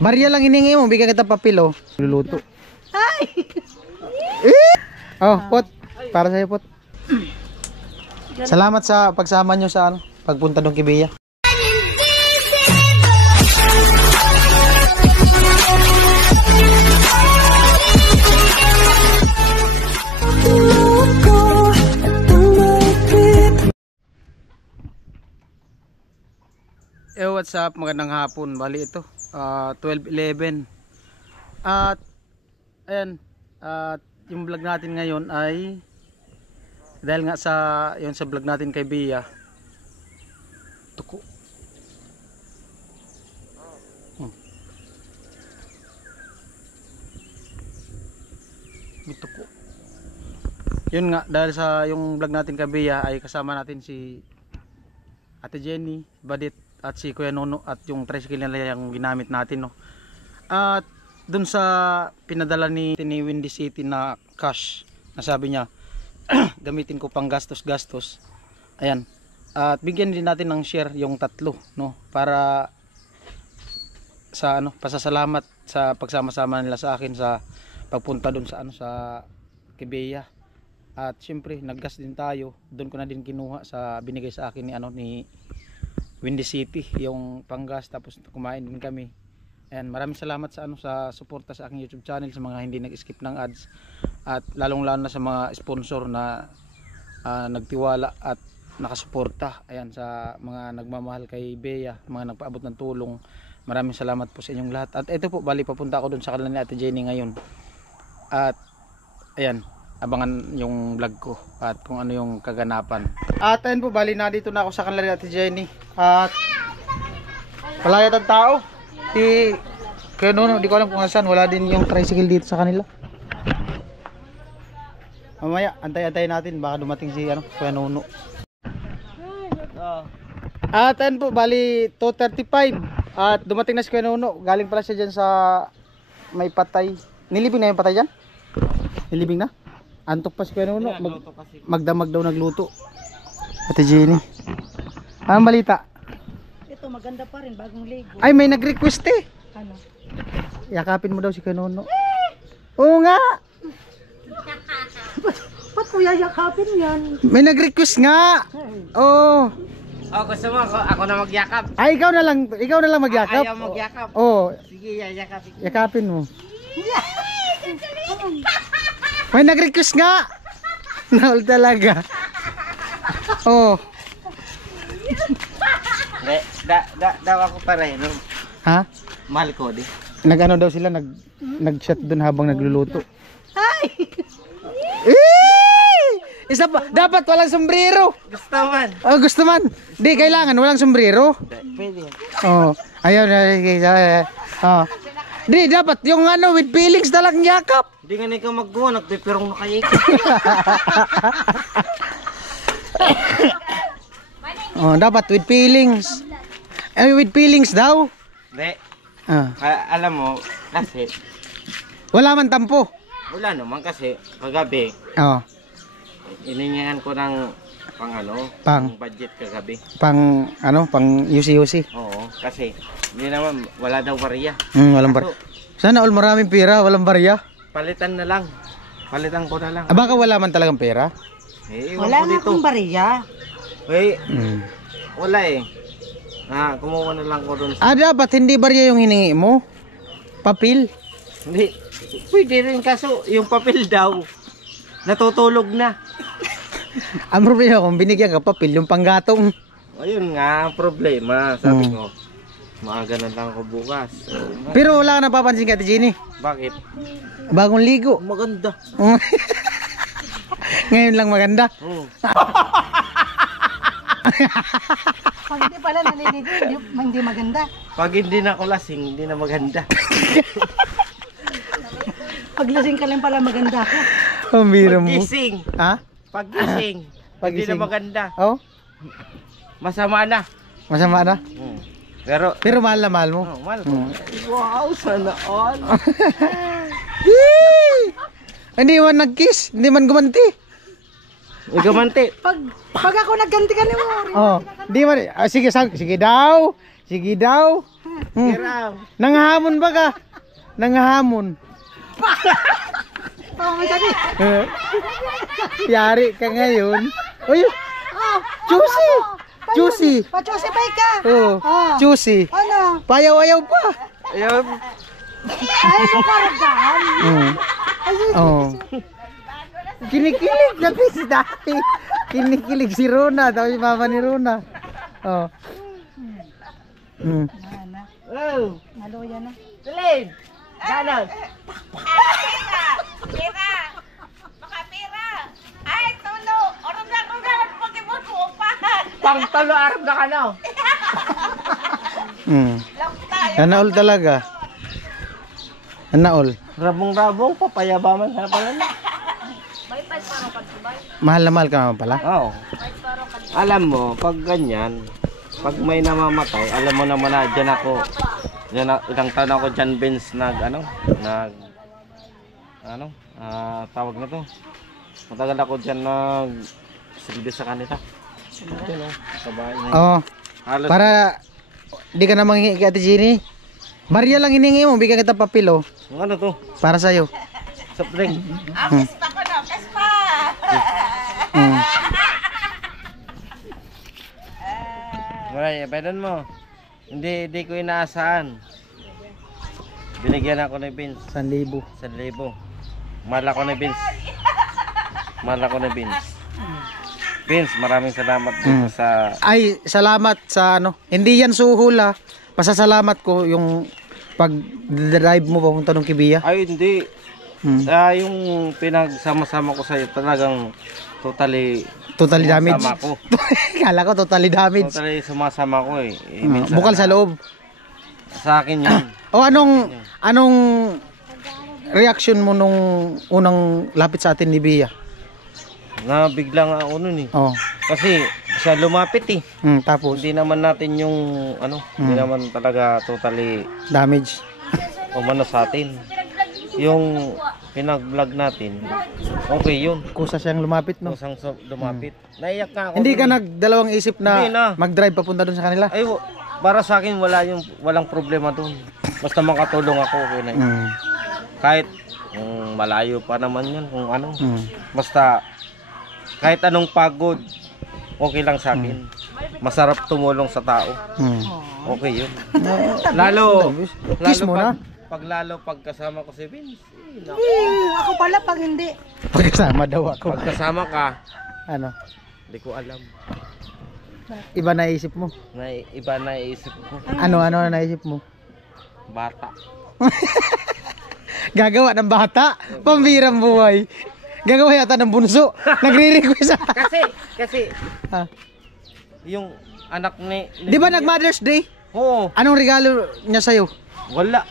Barya lang hiningi mo, bigyan kita papel oh. Luluto. Ay! Oh, pot. Para sa'yo, pot. Salamat sa pagsama nyo sa ano, pagpunta doon kay Bea. What's up? Magandang hapon. Bali ito, 12:11. At ayan, yung vlog natin ngayon ay dahil nga sa yun sa vlog natin kay Bea. Tuko. Tuko. Yun nga, dahil sa yung vlog natin kay Bea ay kasama natin si Ate Jenny, Badit at si Kuya Nono at yung tricycle nila yung ginamit natin, no. At dun sa pinadala ni Windy City na cash, na sabi niya gamitin ko pang gastos. Ayan. At bigyan din natin ng share yung tatlo, no, para sa ano, pasasalamat sa pagsama-sama nila sa akin sa pagpunta dun sa ano, sa Bea. At syempre naggas din tayo. Doon ko na din kinuha sa binigay sa akin ni ano, ni Windy City yung panggas, tapos kumain din kami. Ayan, maraming salamat sa ano, sa suporta sa aking YouTube channel, sa mga hindi nag-skip ng ads, at lalong-lalo na sa mga sponsor na nagtiwala at nakasuporta. Ayan, sa mga nagmamahal kay Bea, mga nagpaabot ng tulong. Maraming salamat po sa inyong lahat. At ito po, bali papunta ako doon sa kanila ni Ate Jenny ngayon. At ayan, abangan yung vlog ko at kung ano yung kaganapan. At ayun po, bali na dito na ako sa kanila ni Ate Jenny. At palayat ang tao. Kaya no, di ko alam kung saan. Wala din yung tricycle dito sa kanila. Mamaya, antay-antay natin. Baka dumating si ano, Kuya Nono. At ayun po, bali 2:35. At dumating na si Kuya Nono. Galing pala siya dyan sa may patay. Nilibing na yung patay dyan? Nilibing na? Antok pa si Kuya Nono. Magdamag daw nagluto. Ate Jenny, anong balita? Ito, maganda pa rin, bagong ligo. Ay, may nag-request eh. Ano? Yakapin mo daw si Kuya Nono. Oo nga. Ba't ko yayakapin yan? May nag-request nga. Oo. Oh, gusto mo ako na magyakap? Ay, ikaw na lang magyakap. Ayaw magyakap. Oo. Sige, yayakapin. Yakapin mo. May nag-request nga. Naul talaga. Oo. Daw ako pare, no? Ha? Mahal ko, di? Nag-ano daw sila, nag-chat doon habang nagluluto. Ay! Isa pa, dapat walang sombrero. Gusto man. Oh, gusto man. Di, kailangan walang sombrero. Pwede. Oh, ayaw na. Oh. Di, dapat yung ano, with feelings talang yakap. Hindi nga na ikaw maggawa, nagpipirong na kayo. Oh, dapat with feelings. With feelings daw. Hindi. Ah. Alam mo, kasi, Wala man tampo. wala naman kasi, kagabi, Oh, iningahan ko ng Pang? budget kagabi. pang UC. Oo, kasi, hindi naman, wala daw barya. Walang barya. Sana all maraming pera, walang barya. Palitan na lang. Palitan ko na lang. Ah, baka wala man talagang pera. Iwan Wala ko nga dito. akong bariya. Wala eh. Kumuha na lang ko dun. Ah, dapat hindi barya yung hiningi mo. Papel. Hindi. Pwede rin kaso yung papel daw natutulog na. Ang problema kung binigyan ka papel, yung panggatong. Ayun nga ang problema. Sabi ko, maaga na lang ako bukas. Pero wala ka napapansin ka, Ate Jenny. Bakit? Bagong ligo. Maganda. Ngayon lang maganda. Pag hindi pala naliligo, hindi maganda. Pag hindi na ako lasing, hindi na maganda. Pag lasing ka lang pala maganda ka. Ang bira mo. Paggising. Ha? Paggising. Hindi Paggising. na maganda. Oh? Masama na. Masama na? Pero mahal na mahal mo. mahal ko. Wow, sana all. Hindi man nag-kiss, hindi man gumanti. Gamante. Pag ako nagganti ka mo. Oh, di man. Sige daw. Sige daw. Hiram. Nanghamon ba ka? Nanghamon. Oh, may sabi. Yari ka ngayon. Uy, juicy. Juicy. Pa-juicy pa ka. Oh, Oh. juicy. Ano? Payaw-ayaw pa. Ayun. Ay, may karagahan. Oh. Kinikilig na si Dati. Kinikilig si Rona. Tapos si mama ni Rona. Oh. Mm. Ano? Oh. Naluya na. Tulin. Ganon. Pera! Baka pera! Ay, tulo! Oram na pag-ibon mo upahan! Pang talo arap na ka na. Mm. Lang tayo! Anaol talaga. Anaol. Rabong-rabong, papayabaman sa pala na. Mahal na mahal ka naman pala. Oo. Alam mo, pag ganyan, pag may namamatay, alam mo naman na dyan ako. Ilang taon ako dyan, Vince, tawag na to. Matagal ako dyan silbi sa kanila. Dyan sa bahay na yun. Oo. Halos, Para di ka na manghingi kay Ate Jenny. Barya lang hiningi mo, bigyan kita papilo ano to? para sa'yo. Sa drink. Kespa ko na! Kespa! Mm. Maray, pwede mo. Hindi ko inaasahan. Binigyan ako ni Vince. 1,000. 1,000. Mahal ako ni Vince. Mahal ako ni Vince. Vince, maraming salamat dito sa... Ay, salamat sa ano. Hindi yan suhol ha. Pasasalamat ko yung pag-drive mo papunta ng Kibiya. Ay, hindi. Hmm. Yung pinagsama-sama ko sa'yo, talagang totally Totally damage. sumasama ko. Kala ko totally damage. Totally sumasama ko eh. Minsan, Bukal sa loob. Sa akin yun. O anong reaction mo nung unang lapit sa atin ni Bia? Na bigla nga ako nun eh. Oh. Kasi siya lumapit eh. Tapos Hindi naman natin yung hindi naman talaga totally damage. umano sa atin. Yung pinag-vlog natin, okay yun. Kusa siyang lumapit, no? Kusang lumapit. Naiyak nga ako. Hindi ka dun eh. nagdalawang isip Hindi na na. mag-drive papunta doon sa kanila? Ay, para sa akin walang problema doon. Basta makatulong ako, okay na yun. Kahit malayo pa naman yan kung ano. Basta kahit anong pagod, okay lang sa akin. Masarap tumulong sa tao. Okay yun. Lalo Kiss mo na. pag kasama ko si Vince. Ako pala pag hindi. Pagkasama daw ako. Pag kasama ka, Ano? hindi ko alam. Iba na isip mo. Iba na iisip ko. Ano na naisip mo? Bata. Gagawa ng bata. Pambirang buhay. Gagawa yata ng bunso. Nagre-request. Kasi Ah. yung anak ni Di ba nag Mother's Day? Oo, Anong regalo niya sa'yo? wala.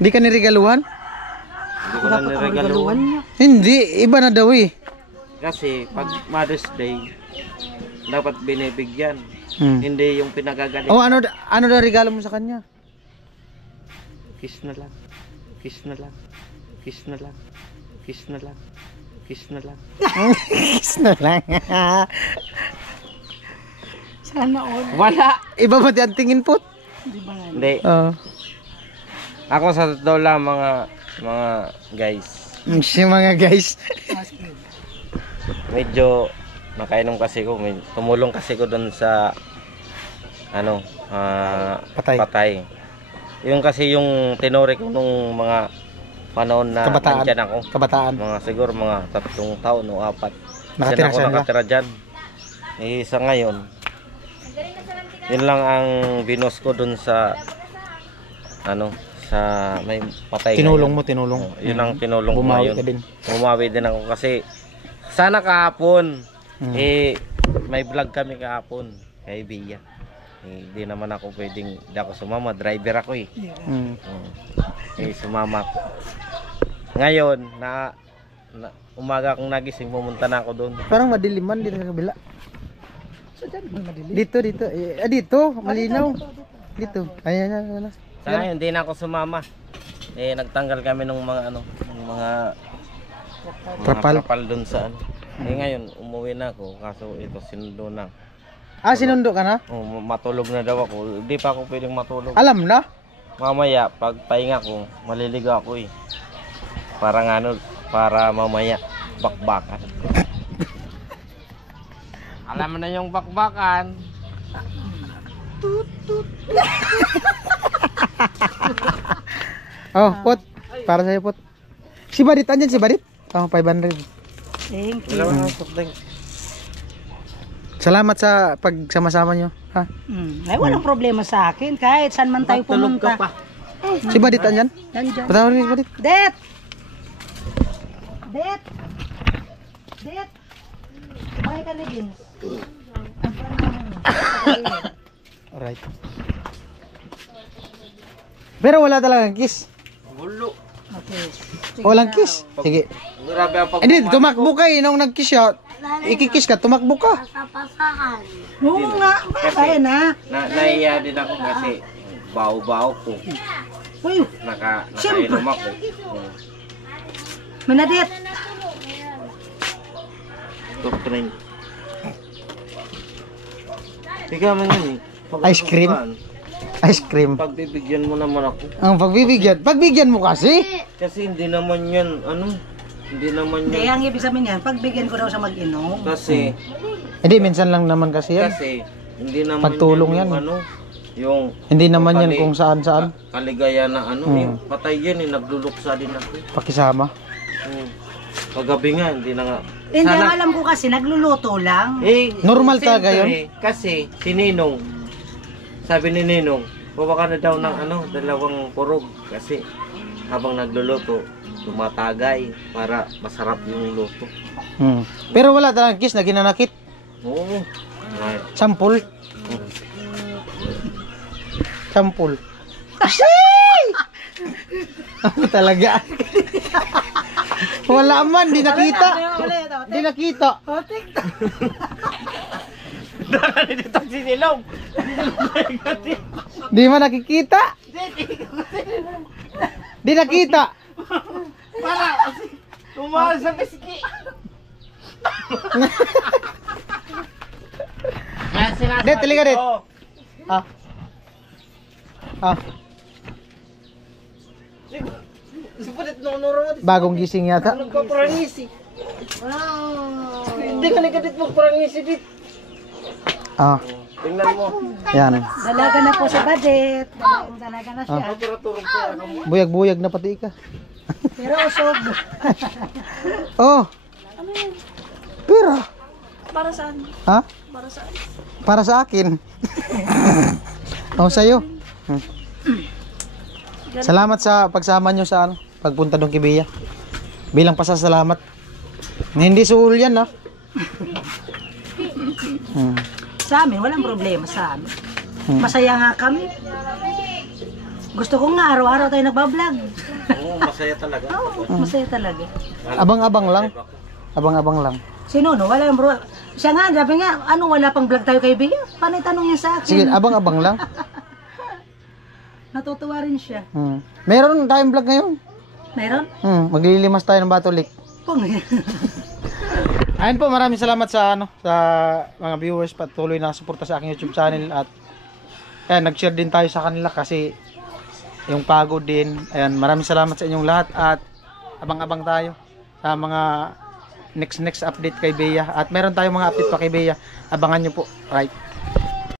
Hindi ka niregaluhan? Hindi ko na niregaluhan. niya. Hindi. Iba na daw eh. Kasi pag Mother's Day, dapat binibigyan. Hindi yung pinagagaling. O ano na regalo mo sa kanya? Kiss na lang. Kiss na lang. Kiss na lang. Kiss na lang. Kiss na lang. Kiss na lang. Sana all. Wala. Iba ba ang tingin po? Hindi. Oo. Ako sa totoo lang mga guys. Si mga guys. Medyo nakainom kasi ko. Tumulong kasi ko doon sa patay. Yung kasi yung tinuri ko nung mga panahon na Kabataan. nandyan ako. Kabataan. Mga siguro mga 3 taon o 4. Nakatira Ako siya nakatira dyan. Eh, sa ngayon, yun lang ang binos ko dun sa sa may patay. Tinulong ngayon. mo, tinulong. Yun ang tinulong ko Bumawi ngayon. ka din. Bumawi din ako kasi sana kahapon may vlog kami kahapon kay Bia. Hindi naman ako pwedeng, hindi ako sumama, driver ako eh. Sumama ako. Ngayon na umaga akong nagising, pumunta na ako doon. Parang madilim man dito sa kabila. Dito. Dito, malinaw. Dito. Ayan. Sa ngayon, hindi na ako sumama. Nagtanggal kami ng mga ng mga Trapal. trapal doon sa ngayon, umuwi na ako, kaso ito sinundo na. Ah, sinundo ka na? Oh, matulog na daw ako. Hindi pa ako pwedeng matulog. Alam na? Mamaya, pag pahinga ko, maliligo ako eh. Para ano, para mamaya, bakbakan. Alam mo na yung bakbakan. Oh, Pot. Para sa'yo, Pot. Si Badit, andyan si Badit? Oh, 500. Thank you. Wala na, something. Salamat sa pagsama-sama nyo. Ha? Ay, walang problema sa akin. Kahit saan man tayo Tulog pumunta. ka pa. Si Badit, andyan? Nandyan. Patawag rin si Badit. Det! Det! Det! Kumain ka na din. Alright. Pero wala talagang kiss. Gulo. Okay. Walang kiss. Sige. Grabe ang pag- Hindi, tumakbo ka eh. Nung nag-kiss siya, ikikiss ka, tumakbo ka. Oo nga. Kaya na. Naiya din ako kasi baw-baw ko. Uy, Nakainom ako. Manadet. Top 3. Ikaw man yun eh. Ice cream? Ice cream. Pagbibigyan mo naman ako. Ang pagbibigyan. Pagbigyan mo kasi. Kasi hindi naman yan, hindi naman Hindi, yan. ang ibig sabihin yan, pagbigyan ko daw sa mag-inom. Kasi, Hindi, minsan lang naman kasi yan. hindi naman Pagtulong yan. Yung Hindi naman yan kung saan-saan. kaligaya na patay yan nagluluksa din ako. Pakisama. Kagabi nga, hindi na nga. Hindi, ang alam ko kasi, nagluluto lang. Normal siyempre, talaga yun? Kasi, si Ninong, sabi ni Ninong, bawa ka na daw ng dalawang purog. Kasi, habang nagluluto, tumatagay para masarap yung luto. Pero wala talagang kiss na ginanakit. Oo. Sampul. Sampul. Ano talaga? Wala man, di nakita. Di nakita. Dito si Ninong. Di man nakikita. Di nakita. Tumahal sa biski. Det, talaga det. Ah. Ah, Supulit nonoro. bagong gising yata. Nagpaprangisi. Hindi ka nagkadit magprangisi dit. Ah, Tingnan mo. yan. Dalaga na po sa budget. Dalaga na siya. Turog pa ako. Buyag-buyag na pati ka. Pero usog. Oh. Pera. Para saan? Ha? Para saan? Para sa akin. Oh, sa'yo. Salamat sa pagsama nyo sa pagpunta doon kay Bea. Bilang pasasalamat. Hindi suul yan, ha? Sa amin, walang problema sa amin. Masaya nga kami. Gusto ko nga araw-araw tayo nagbablog. Oo, masaya talaga. Oo, masaya talaga. Abang-abang lang. Abang-abang lang. Sino, no? Wala bro. Siya nga, sabi nga, wala pang vlog tayo kay Bea? Paano tanong niya sa akin? Sige, abang-abang lang. Natutuwa rin siya. Meron tayong vlog ngayon. Meron? Maglilimas tayo ng Batolik. Pong. Ayun po, maraming salamat sa sa mga viewers, patuloy na suporta sa aking YouTube channel at ayan, nag-share din tayo sa kanila kasi yung pagod din. Ayan, maraming salamat sa inyong lahat at abang-abang tayo sa mga next update kay Bea at meron tayong mga update pa kay Bea. Abangan nyo po. Right.